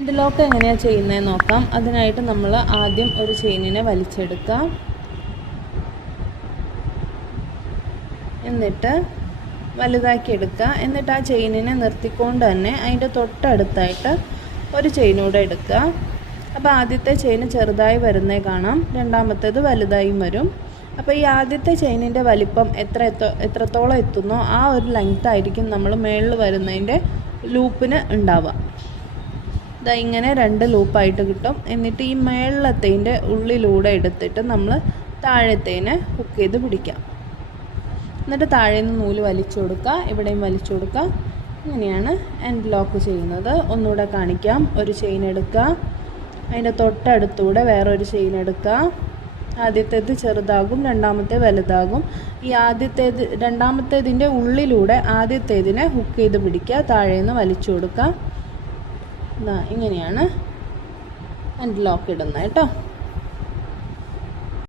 End lock എങ്ങനെയാണ് ചെയ്യുന്നതെന്ന് നോക്കാം. അതിനായിട്ട് നമ്മൾ ആദ്യം ഒരു ചെയിനിനെ വലിച്ചെടുക്കാം. എന്നിട്ട് വലുതാക്കി എടുക്കുക. എന്നിട്ട് ആ ചെയിനിനെ നിർത്തിക്കൊണ്ട് തന്നെ അതിൻ്റെ തൊട്ടടുത്തായിട്ട് ഒരു ചെയിനൂടെ എടുക്കുക. അപ്പോൾ ആദ്യത്തെ ചെയിന് ചെറുതായി വരുന്നേ കാണാം, രണ്ടാമത്തേത് വലുതായും വരും. അപ്പോൾ ഈ ആദ്യത്തെ ചെയിനിൻ്റെ വലിപ്പം എത്രത്തോളം എത്തുന്നോ ആ ഒരു ലെങ്ത് ആയിരിക്കും നമ്മൾ മേളിൽ വരുന്നതിൻ്റെ ലൂപ്പിന് ഉണ്ടാവുക. ഇതാ ഇങ്ങനെ 2 ലൂപ്പായിട്ട് കിട്ടും. എന്നിട്ട് ഈ മേളിലത്തേൻ്റെ ഉള്ളിലൂടെ എടുത്തിട്ട് നമ്മൾ താഴത്തേനെ ഹുക്ക് ചെയ്ത് പിടിക്കാം. എന്നിട്ട് താഴെ നിന്ന് നൂല് വലിച്ചു കൊടുക്കുക, ഇവിടെയും വലിച്ചു കൊടുക്കുക. ഇങ്ങനെയാണ് എൻഡ് ലോക്ക് ചെയ്യുന്നത്. ഒന്നുകൂടെ കാണിക്കാം. ഒരു ചെയിൻ എടുക്കുക, അതിൻ്റെ തൊട്ടടുത്തൂടെ വേറൊരു ചെയിൻ എടുക്കുക. ആദ്യത്തേത് ചെറുതാകും, രണ്ടാമത്തെ വലുതാകും. ഈ രണ്ടാമത്തേതിൻ്റെ ഉള്ളിലൂടെ ആദ്യത്തേതിനെ ഹുക്ക് ചെയ്ത് പിടിക്കുക, താഴെ നിന്ന് വലിച്ചു കൊടുക്കുക. ഇങ്ങനെയാണ് എൻഡ് ലോക്ക് ഇടുന്നത് കേട്ടോ.